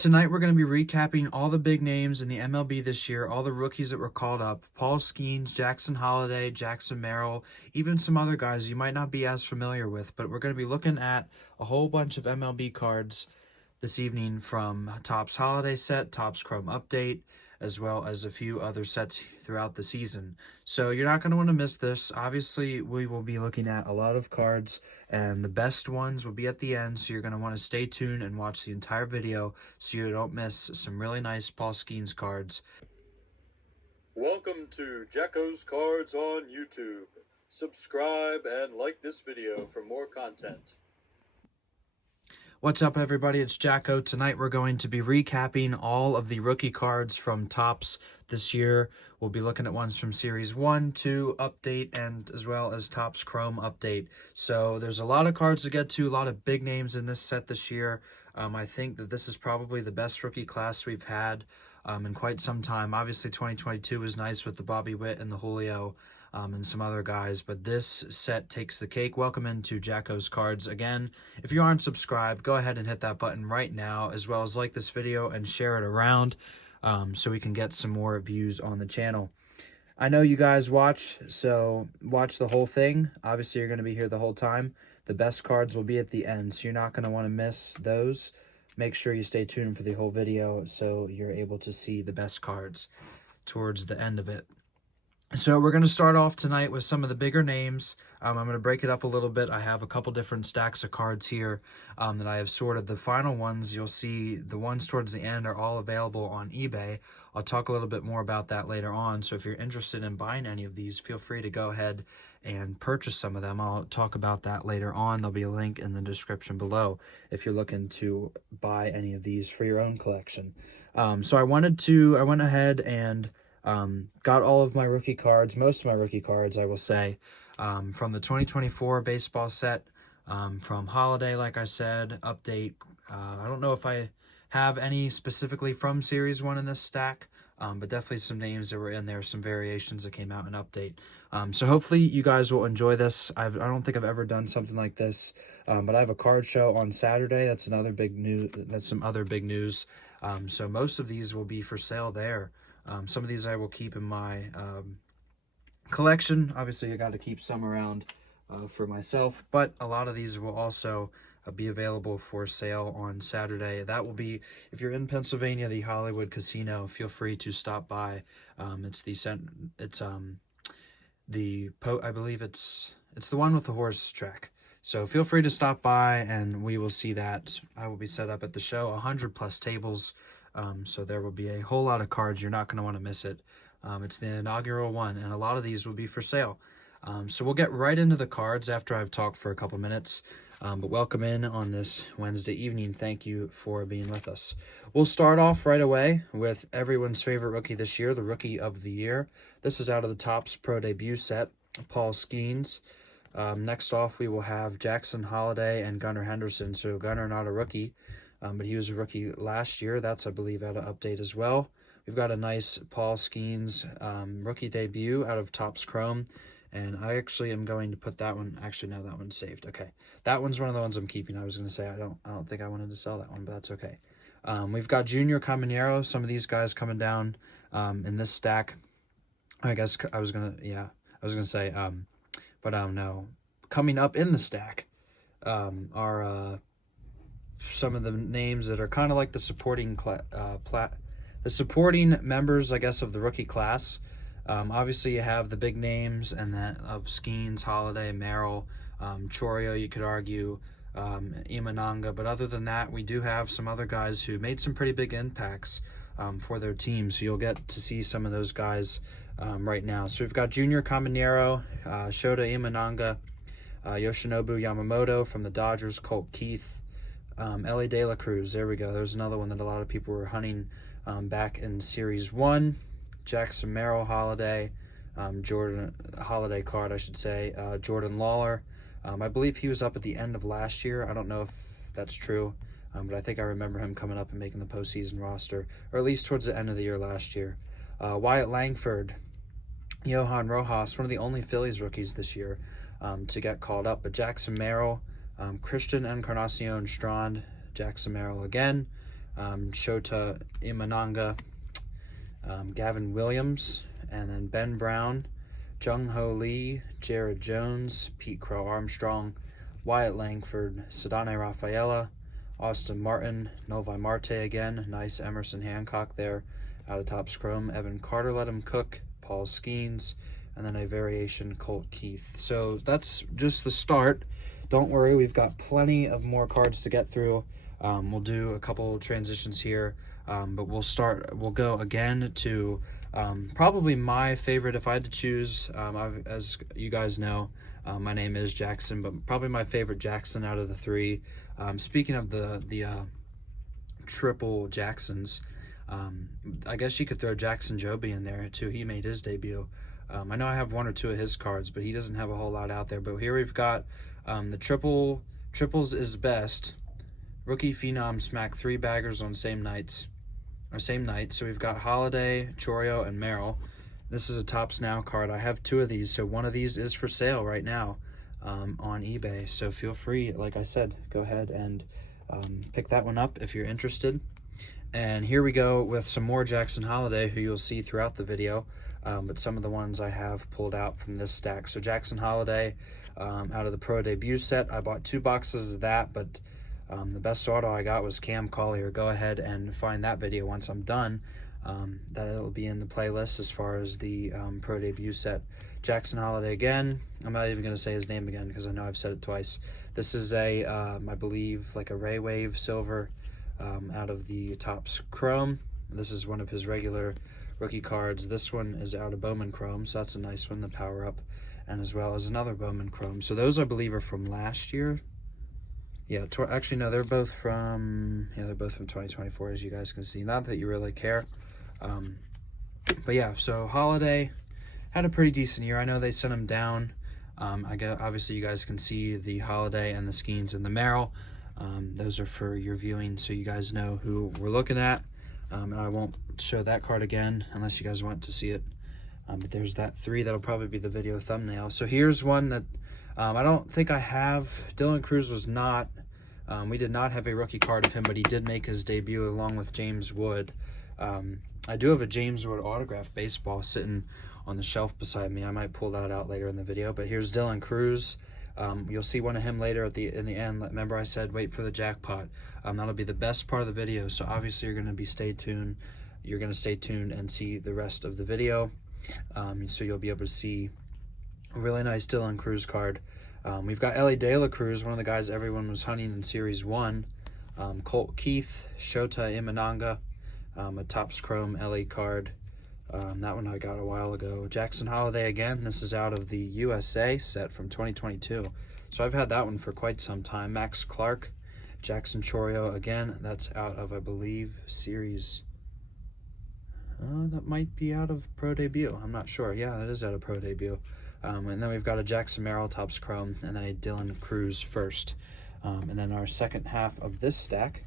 Tonight, we're going to be recapping all the big names in the MLB this year, all the rookies that were called up. Paul Skenes, Jackson Holliday, Jackson Merrill, even some other guys you might not be as familiar with. But we're going to be looking at a whole bunch of MLB cards this evening from Topps Holiday set, Topps Chrome Update, as well as a few other sets throughout the season. So you're not going to want to miss this. Obviously, we will be looking at a lot of cards, and the best ones will be at the end, so you're going to want to stay tuned and watch the entire video so you don't miss some really nice Paul Skenes cards. Welcome to Jacko's Cards on YouTube. Subscribe and like this video for more content. What's up, everybody? It's Jacko. Tonight we're going to be recapping all of the rookie cards from Topps this year. We'll be looking at ones from Series 1, 2, Update, and as well as Topps Chrome Update. So there's a lot of cards to get to, a lot of big names in this set this year. I think that this is probably the best rookie class we've had in quite some time. Obviously, 2022 was nice with the Bobby Witt and the Julio and some other guys, but this set takes the cake. Welcome into Jacko's Cards. Again, if you aren't subscribed, go ahead and hit that button right now, as well as like this video and share it around so we can get some more views on the channel. I know you guys watch, so watch the whole thing. Obviously, you're going to be here the whole time. The best cards will be at the end, so you're not going to want to miss those. Make sure you stay tuned for the whole video so you're able to see the best cards towards the end of it. So we're going to start off tonight with some of the bigger names. I'm going to break it up a little bit. I have a couple different stacks of cards here that I have sorted. The final ones, you'll see the ones towards the end are all available on eBay. I'll talk a little bit more about that later on. So if you're interested in buying any of these, feel free to go ahead and purchase some of them. I'll talk about that later on. There'll be a link in the description below if you're looking to buy any of these for your own collection. So I went ahead and got all of my rookie cards, most of my rookie cards, I will say, from the 2024 baseball set, from Holiday, like I said, Update. I don't know if I have any specifically from Series 1 in this stack, but definitely some names that were in there, some variations that came out in Update. So hopefully you guys will enjoy this. I don't think I've ever done something like this, but I have a card show on Saturday. That's another big news. That's some other big news. So most of these will be for sale there. Some of these I will keep in my collection. Obviously, I got to keep some around for myself, but a lot of these will also be available for sale on Saturday. That will be, if you're in Pennsylvania, the Hollywood Casino. Feel free to stop by. I believe it's the one with the horse track. So feel free to stop by, and we will see that. I will be set up at the show, 100+ tables. So there will be a whole lot of cards. You're not going to want to miss it. It's the inaugural one, and a lot of these will be for sale. So we'll get right into the cards after I've talked for a couple minutes. But welcome in on this Wednesday evening. Thank you for being with us. We'll start off right away with everyone's favorite rookie this year, the Rookie of the Year. This is out of the Topps Pro Debut set, Paul Skenes. Next off, we will have Jackson Holliday and Gunnar Henderson. So Gunnar, not a rookie. But he was a rookie last year. That's, I believe, out of Update as well. We've got a nice Paul Skenes rookie debut out of Topps Chrome. And I actually am going to put that one. Actually, no, that one's saved. Okay. That one's one of the ones I'm keeping. I was going to say I don't think I wanted to sell that one, but that's okay. We've got Junior Caminero. Some of these guys coming down in this stack. I guess I was going to say, no. Coming up in the stack are some of the names that are kind of like the supporting members, I guess, of the rookie class. Obviously, you have the big names and that of Skenes, Holliday, Merrill, Chourio, you could argue, Imananga. But other than that, we do have some other guys who made some pretty big impacts for their team. So you'll get to see some of those guys right now. So we've got Junior Caminero, Shota Imananga, Yoshinobu Yamamoto from the Dodgers, Colt Keith, Elly De La Cruz. There we go. There's another one that a lot of people were hunting back in Series 1. Jackson Merrill, Holiday, Holiday card, I should say. Jordan Lawler. I believe he was up at the end of last year. I don't know if that's true, but I think I remember him coming up and making the postseason roster, or at least towards the end of the year last year. Wyatt Langford, Johan Rojas, one of the only Phillies rookies this year to get called up. But Jackson Merrill, Christian Encarnacion Strand, Jackson Merrill again, Shota Imananga, Gavin Williams, and then Ben Brown, Jung Ho Lee, Jared Jones, Pete Crow Armstrong, Wyatt Langford, Sadane Rafaela, Austin Martin, Novi Marte again, nice Emerson Hancock there out of Topps Chrome, Evan Carter let him cook, Paul Skenes, and then a variation Colt Keith. So that's just the start. Don't worry, we've got plenty of more cards to get through. We'll do a couple transitions here, but we'll go again to probably my favorite if I had to choose. As you guys know, my name is Jackson, but probably my favorite Jackson out of the three. Speaking of the triple Jacksons, I guess you could throw Jackson Joby in there too. He made his debut. I know I have one or two of his cards, but he doesn't have a whole lot out there. But here we've got the triples is best. Rookie Phenom smack 3 baggers on same night. So we've got Holliday, Chourio, and Merrill. This is a Topps Now card. I have 2 of these, so one of these is for sale right now on eBay. So feel free, like I said, go ahead and pick that one up if you're interested. And here we go with some more Jackson Holliday, who you'll see throughout the video. But some of the ones I have pulled out from this stack. So Jackson Holliday out of the Pro Debut set. I bought 2 boxes of that, but the best auto I got was Cam Collier. Go ahead and find that video once I'm done. That it'll be in the playlist as far as the Pro Debut set. Jackson Holliday again. I'm not even going to say his name again because I know I've said it twice. This is a, I believe, like a Ray Wave silver out of the Topps Chrome. This is one of his regular rookie cards. This one is out of Bowman Chrome, so that's a nice one, the power up, and as well as another Bowman Chrome. So those I believe are from last year. Yeah, actually no, they're both from 2024, as you guys can see. Not that you really care, but yeah. So Holliday had a pretty decent year. I know they sent him down. I guess obviously you guys can see the Holliday and the Skenes and the Merrill. Those are for your viewing, so you guys know who we're looking at. And I won't show that card again unless you guys want to see it. But there's that 3. That'll probably be the video thumbnail. So here's one that I don't think I have. Dylan Cruz was not. We did not have a rookie card of him, but he did make his debut along with James Wood. I do have a James Wood autographed baseball sitting on the shelf beside me. I might pull that out later in the video. But here's Dylan Cruz. You'll see one of him later in the end. Remember I said wait for the jackpot. That'll be the best part of the video. So obviously you're going to stay tuned. You're going to stay tuned and see the rest of the video. So you'll be able to see a really nice Dylan Cruz card. We've got Elly De La Cruz, one of the guys everyone was hunting in Series 1. Colt Keith, Shota Imananga, a Topps Chrome Elly card. That one I got a while ago. Jackson Holliday again. This is out of the USA set from 2022. So I've had that one for quite some time. Max Clark, Jackson Chourio again. That's out of, I believe, Series... that might be out of Pro Debut. I'm not sure. Yeah, that is out of Pro Debut. And then we've got a Jackson Merrill Topps Chrome, and then a Dylan Cruz first. And then our second half of this stack,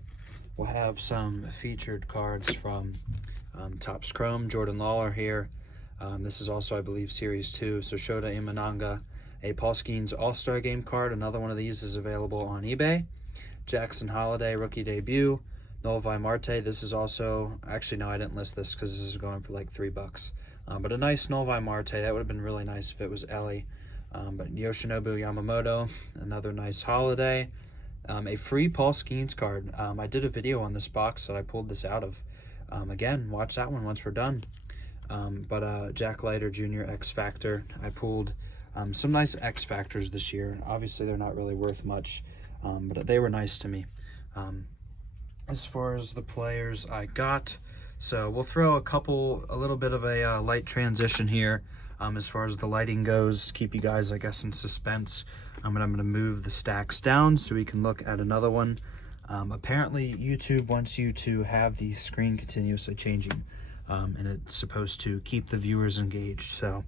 we'll have some featured cards from Topps Chrome. Jordan Lawler here. This is also, I believe, Series 2. So Shota Imananga, a Paul Skenes All-Star Game card. Another one of these is available on eBay. Jackson Holliday Rookie Debut. Novi Marte. This is also, actually no, I didn't list this because this is going for like $3. But a nice Novi Marte. That would have been really nice if it was Elly. But Yoshinobu Yamamoto, another nice Holiday. A free Paul Skenes card. I did a video on this box that I pulled this out of. Again, watch that one once we're done. But Jack Leiter Jr. X Factor. I pulled some nice X Factors this year. Obviously, they're not really worth much, but they were nice to me. As far as the players I got, so we'll throw a little bit of a light transition here as far as the lighting goes. Keep you guys, I guess, in suspense. And I'm going to move the stacks down so we can look at another one. Apparently, YouTube wants you to have the screen continuously changing, and it's supposed to keep the viewers engaged. So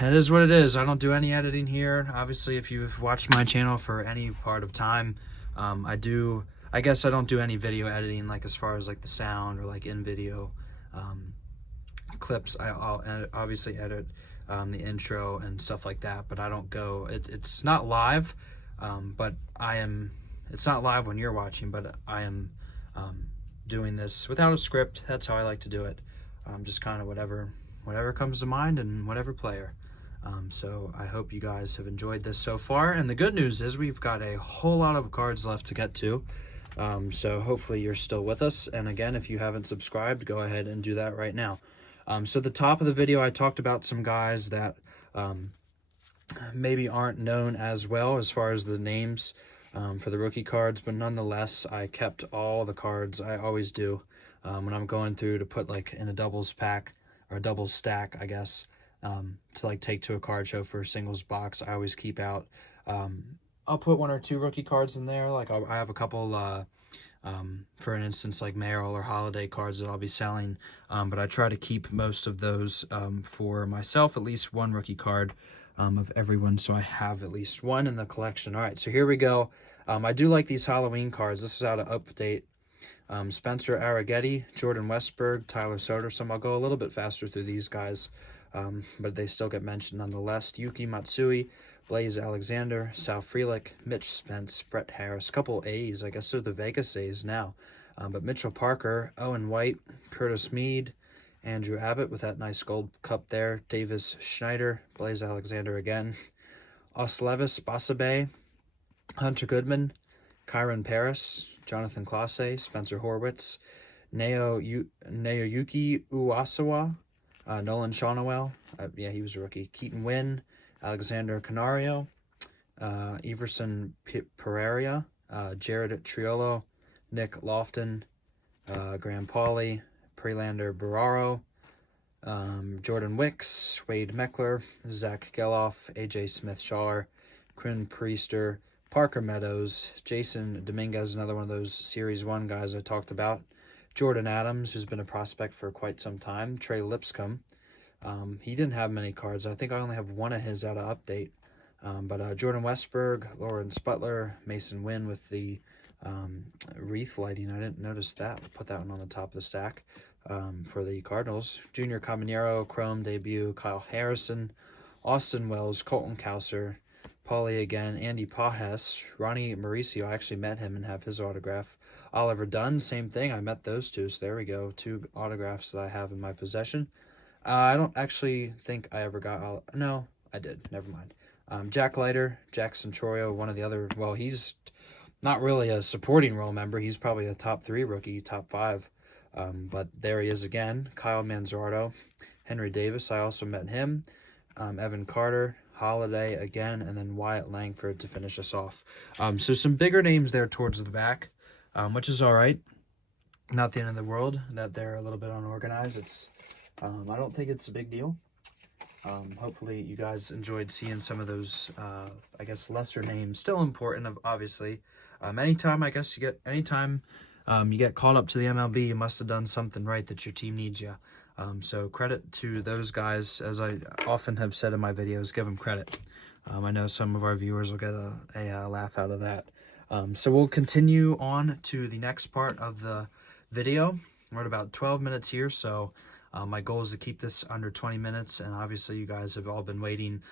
it is what it is. I don't do any editing here. Obviously, if you've watched my channel for any part of time, I guess I don't do any video editing, like as far as like the sound or like in video clips. I'll obviously edit the intro and stuff like that, but I don't go, it's not live, but it's not live when you're watching, but I am doing this without a script. That's how I like to do it. Just kind of whatever comes to mind and whatever player. So I hope you guys have enjoyed this so far. And the good news is we've got a whole lot of cards left to get to. So hopefully you're still with us. And again, if you haven't subscribed, go ahead and do that right now. So at the top of the video, I talked about some guys that maybe aren't known as well as far as the names for the rookie cards, but nonetheless, I kept all the cards. I always do when I'm going through to put like in a doubles pack or a doubles stack, I guess, to like take to a card show for a singles box. I always keep out. I'll put 1 or 2 rookie cards in there. Like I have a couple, for an instance, like Merrill or Holliday cards that I'll be selling, but I try to keep most of those for myself, at least 1 rookie card of everyone, so I have at least 1 in the collection. All right, so here we go. I do like these Halloween cards. This is out of Update. Spencer Arrighetti, Jordan Westberg, Tyler Soderstrom. I'll go a little bit faster through these guys, but they still get mentioned nonetheless. Yuki Matsui, Blaze Alexander, Sal Frelick, Mitch Spence, Brett Harris. Couple A's. I guess they're the Vegas A's now. But Mitchell Parker, Owen White, Curtis Mead, Andrew Abbott with that nice gold cup there. Davis Schneider, Blaze Alexander again. Oslevis Basabe, Hunter Goodman, Kyron Paris, Jonathan Clase, Spencer Horwitz, Naoyuki Uwasawa, Nolan Shonowell, yeah, he was a rookie. Keaton Wynn, Alexander Canario, Everson Pereira, Jared Triolo, Nick Lofton, Graham Pauley, Prelander Barraro, Jordan Wicks, Wade Meckler, Zach Geloff, AJ Smith-Schaller, Quinn Priester, Parker Meadows, Jason Dominguez, another one of those Series 1 guys I talked about, Jordan Adams, who's been a prospect for quite some time, Trey Lipscomb. He didn't have many cards. I think I only have 1 of his out of Update. But Jordan Westberg, Lawrence Butler, Mason Wynn with the wreath lighting. I didn't notice that. We'll put that one on the top of the stack for the Cardinals. Junior Caminero, Chrome debut, Kyle Harrison, Austin Wells, Colton Cowser, Paulie again, Andy Pajes, Ronnie Mauricio. I actually met him and have his autograph. Oliver Dunn, same thing. I met those 2, so there we go. 2 autographs that I have in my possession. I don't actually think I ever got... No, I did. Never mind. Jack Leiter, Jackson Chourio, one of the other... Well, he's not really a supporting role member. He's probably a top 3 rookie, top 5. But there he is again. Kyle Manzardo, Henry Davis. I also met him. Evan Carter, Holliday again, and then Wyatt Langford to finish us off. So some bigger names there towards the back, which is all right. Not the end of the world that they're a little bit unorganized. It's I don't think it's a big deal. Hopefully you guys enjoyed seeing some of those, I guess, lesser names. Still important, obviously. Anytime you get called up to the MLB, you must have done something right that your team needs you. So credit to those guys, as I often have said in my videos, give them credit. I know some of our viewers will get a laugh out of that. So we'll continue on to the next part of the video. We're at about 12 minutes here, so my goal is to keep this under 20 minutes, and obviously you guys have all been waiting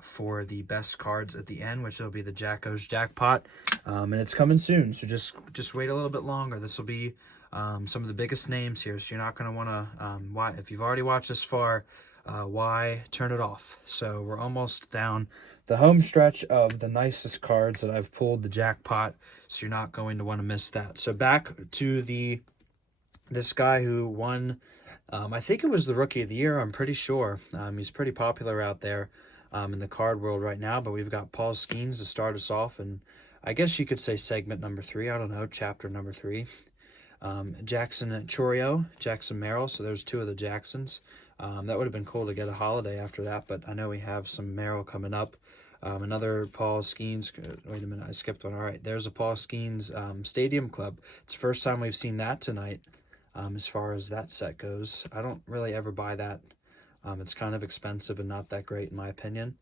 for the best cards at the end, which will be the Jacko's Jackpot, and it's coming soon, so just wait a little bit longer. This will be some of the biggest names here, so you're not going to want to, if you've already watched this far, why turn it off? So we're almost down the home stretch of the nicest cards that I've pulled, the Jackpot, so you're not going to want to miss that. So back to this guy who won, I think it was the Rookie of the Year, I'm pretty sure. He's pretty popular out there in the card world right now, but we've got Paul Skenes to start us off, and I guess you could say segment number 3, I don't know, chapter number 3. Jackson Chourio, Jackson Merrill, so there's 2 of the Jacksons. That would have been cool to get a Holiday after that, but I know we have some Merrill coming up. Another Paul Skenes, wait a minute, I skipped one. All right, there's a Paul Skenes Stadium Club. It's the first time we've seen that tonight. As far as that set goes, I don't really ever buy that. It's kind of expensive and not that great in my opinion.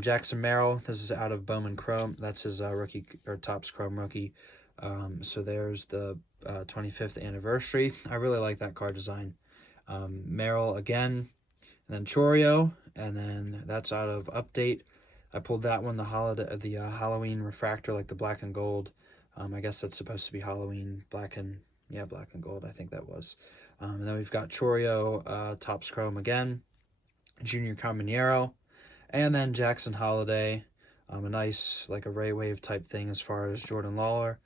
Jackson Merrill, this is out of Bowman Chrome. That's his rookie or Topps Chrome rookie. So there's the 25th anniversary. I really like that card design. Merrill again, and then Chourio, and then that's out of Update. I pulled that one, the Halloween refractor, like the black and gold. I guess that's supposed to be Halloween, black and gold, I think that was. And then we've got Chourio, Topps Chrome again, Junior Caminero, and then Jackson Holliday, a nice like a Ray Wave type thing as far as Jordan Lawler.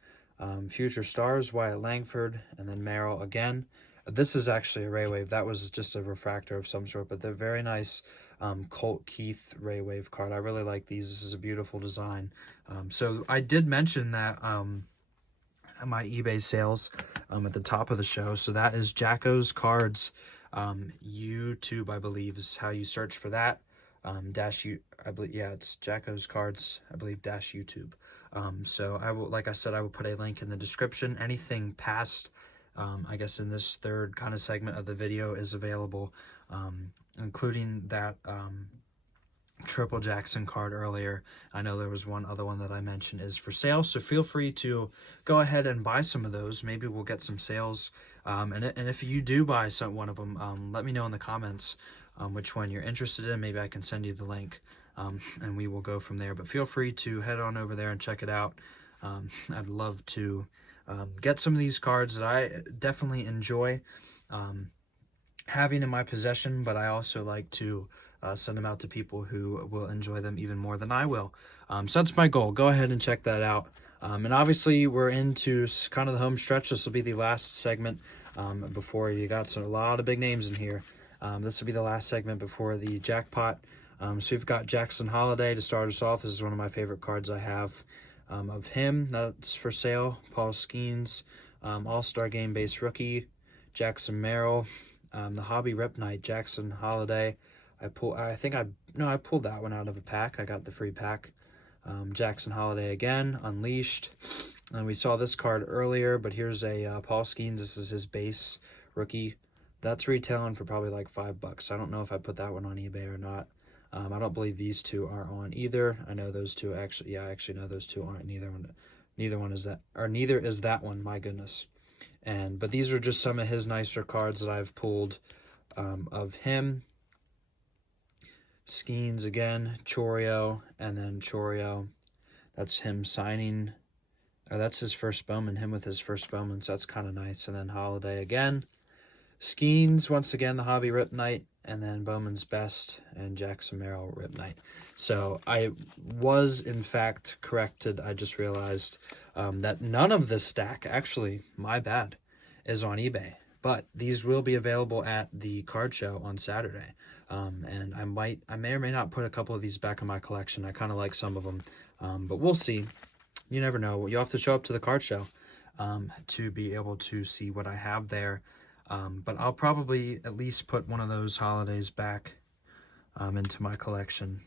Future Stars, Wyatt Langford, and then Merrill again. This is actually a Ray Wave. That was just a refractor of some sort, but they're very nice Colt Keith Ray Wave card. I really like these. This is a beautiful design. So I did mention that my eBay sales at the top of the show. So that is Jacko's Cards YouTube, I believe, is how you search for that. I believe, yeah, it's Jacko's Cards, I believe, YouTube. So I will, like I said, I will put a link in the description. Anything past, I guess in this third kind of segment of the video is available, including that Triple Jackson card earlier. I know there was one other one that I mentioned is for sale, so feel free to go ahead and buy some of those. Maybe we'll get some sales, and if you do buy one of them, let me know in the comments which one you're interested in. Maybe I can send you the link, and we will go from there. But feel free to head on over there and check it out. I'd love to get some of these cards that I definitely enjoy having in my possession, but I also like to send them out to people who will enjoy them even more than I will. So that's my goal. Go ahead and check that out. And obviously we're into kind of the home stretch. This will be the last segment before you got a lot of big names in here. This will be the last segment before the jackpot. So we've got Jackson Holliday to start us off. This is one of my favorite cards I have of him. That's for sale. Paul Skenes, All-Star Game base rookie. Jackson Merrill, the Hobby Rip Night, Jackson Holliday. I pulled that one out of a pack. I got the free pack. Jackson Holliday again, Unleashed. And we saw this card earlier, but here's a Paul Skenes. This is his base rookie. That's retailing for probably like $5. I don't know if I put that one on eBay or not. I don't believe these two are on either. I know those two actually. Yeah, I actually know those two aren't. Neither is that one. My goodness. But these are just some of his nicer cards that I've pulled of him. Skenes again, Chourio, and then Chourio. That's him signing. That's his first Bowman, him with his first Bowman, so that's kind of nice. And then Holliday again. Skenes, once again, the Hobby Rip Night, and then Bowman's Best, and Jackson Merrill Rip Night. So I was, in fact, corrected. I just realized that none of this stack, actually, my bad, is on eBay. But these will be available at the card show on Saturday. And I may or may not put a couple of these back in my collection. I kind of like some of them, but we'll see. You never know. You'll have to show up to the card show to be able to see what I have there. But I'll probably at least put one of those holidays back into my collection,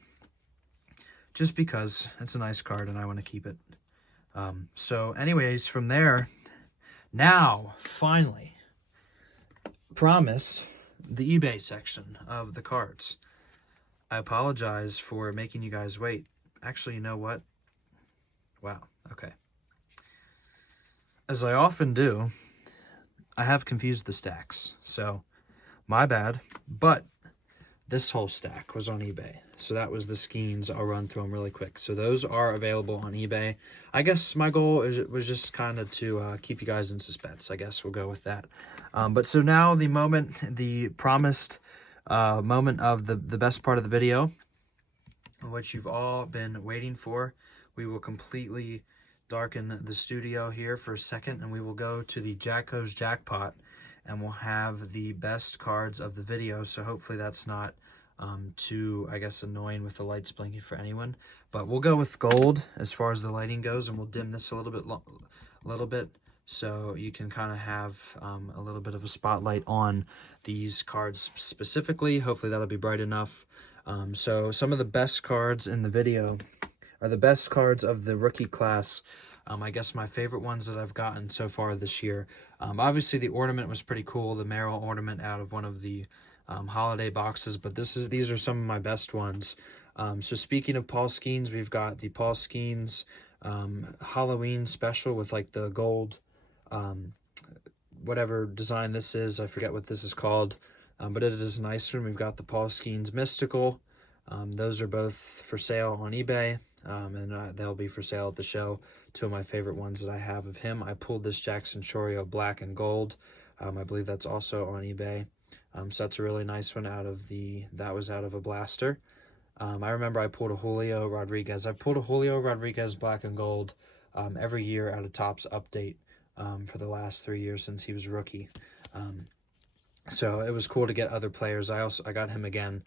just because it's a nice card and I want to keep it. So anyways, from there, now, finally, promise the eBay section of the cards. I apologize for making you guys wait. Actually, you know what? Wow, okay. As I often do, I have confused the stacks, so my bad. But this whole stack was on eBay, so that was the Skenes. I'll run through them really quick. So those are available on eBay. I guess my goal was just kind of to keep you guys in suspense. I guess we'll go with that. But so now the promised moment of the best part of the video, which you've all been waiting for. We will completely darken the studio here for a second, and we will go to the Jacko's Jackpot, and we'll have the best cards of the video. So hopefully that's not too, I guess, annoying with the lights blinking for anyone. But we'll go with gold as far as the lighting goes, and we'll dim this a little bit, so you can kind of have a little bit of a spotlight on these cards specifically. Hopefully that'll be bright enough. So some of the best cards in the video are the best cards of the rookie class. I guess my favorite ones that I've gotten so far this year. Obviously the ornament was pretty cool, the Merrill ornament out of one of the holiday boxes, but these are some of my best ones. So speaking of Paul Skenes, we've got the Paul Skenes Halloween special with like the gold, whatever design this is. I forget what this is called, but it is a nice one. We've got the Paul Skenes Mystical. Those are both for sale on eBay, and they'll be for sale at the show two of my favorite ones that I have of him. I pulled this Jackson Chourio black and gold. I believe that's also on eBay. So that's a really nice one that was out of a blaster. I remember I pulled a Julio Rodriguez. I've pulled a Julio Rodriguez black and gold every year out of Topps Update for the last 3 years since he was a rookie. So it was cool to get other players. I got him again.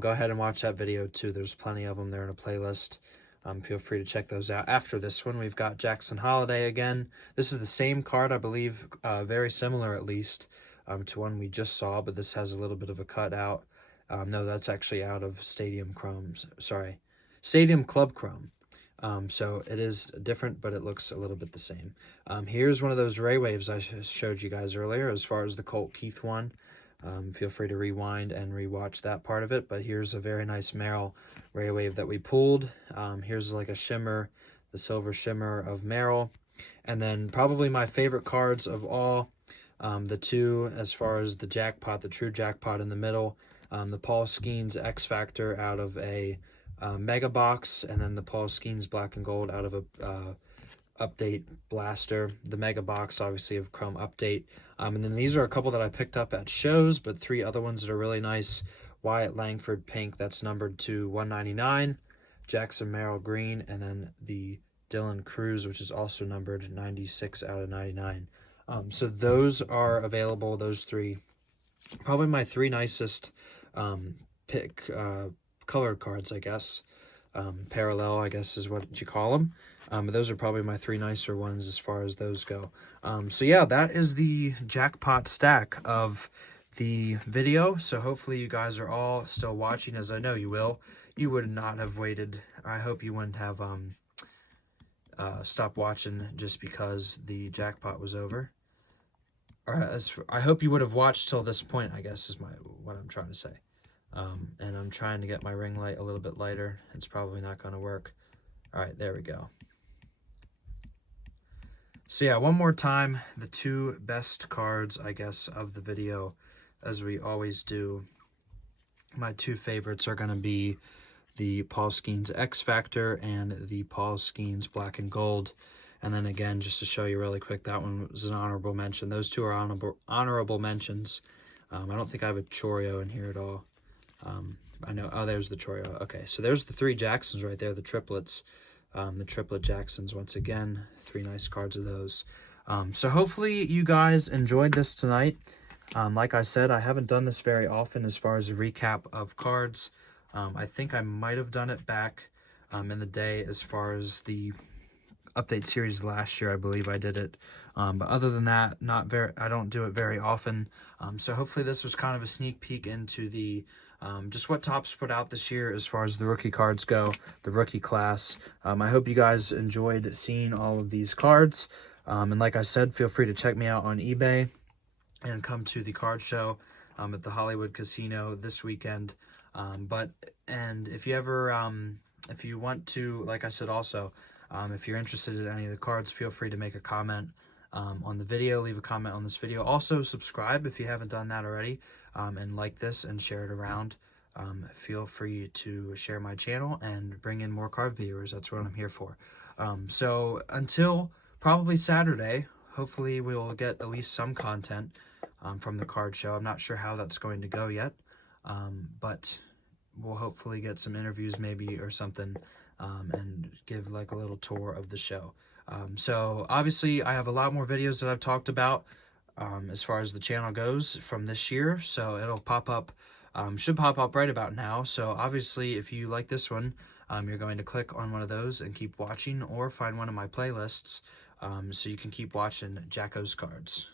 Go ahead and watch that video too. There's plenty of them there in a playlist. Feel free to check those out. After this one, we've got Jackson Holliday again. This is the same card, I believe, very similar at least to one we just saw, but this has a little bit of a cutout. No, that's actually out of Stadium Club Chrome. So it is different, but it looks a little bit the same. Here's one of those Ray Waves I showed you guys earlier as far as the Colt Keith one. Feel free to rewind and rewatch that part of it, but here's a very nice Merrill Ray Wave that we pulled. Here's like a shimmer, the silver shimmer of Merrill. And then probably my favorite cards of all, the two as far as the jackpot, the true jackpot in the middle, the Paul Skenes X Factor out of a Mega Box, and then the Paul Skenes Black and Gold out of a Update Blaster. The Mega Box, obviously, of Chrome Update. And then these are a couple that I picked up at shows, but 3 other ones that are really nice. Wyatt Langford Pink, that's numbered to 199. Jackson Merrill Green, and then the Dylan Cruz, which is also numbered 96 out of 99. So those are available, those 3. Probably my 3 nicest colored cards, I guess. Parallel, I guess, is what you call them. But those are probably my 3 nicer ones as far as those go. So yeah, that is the jackpot stack of the video. So hopefully you guys are all still watching, as I know you will. You would not have waited. I hope you wouldn't have stopped watching just because the jackpot was over. Or I hope you would have watched till this point, I guess, is what I'm trying to say. And I'm trying to get my ring light a little bit lighter. It's probably not going to work. All right, there we go. So yeah, one more time, the 2 best cards, I guess, of the video, as we always do. My 2 favorites are going to be the Paul Skenes X Factor and the Paul Skenes Black and Gold. And then again, just to show you really quick, that one was an honorable mention. Those 2 are honorable mentions. I don't think I have a Chourio in here at all. I know, oh, there's the Chourio. Okay, so there's the 3 Jacksons right there, the triplets. The triplet Jacksons, once again, 3 nice cards of those. So hopefully you guys enjoyed this tonight. Like I said, I haven't done this very often as far as a recap of cards. I think I might have done it back in the day as far as the Update series last year. I believe I did it. But other than that, I don't do it very often. So hopefully this was kind of a sneak peek into the just what Topps put out this year as far as the rookie cards go, the rookie class. I hope you guys enjoyed seeing all of these cards. And like I said, feel free to check me out on eBay and come to the card show at the Hollywood Casino this weekend. And if you ever, if you want to, like I said also, if you're interested in any of the cards, feel free to make a comment on the video, leave a comment on this video. Also, subscribe if you haven't done that already, and like this and share it around. Feel free to share my channel and bring in more card viewers. That's what I'm here for. So until probably Saturday, hopefully we will get at least some content from the card show. I'm not sure how that's going to go yet, but we'll hopefully get some interviews maybe or something, and give like a little tour of the show. So obviously I have a lot more videos that I've talked about as far as the channel goes from this year, so it'll pop up, should pop up right about now. So obviously if you like this one, you're going to click on one of those and keep watching, or find one of my playlists so you can keep watching Jacko's cards.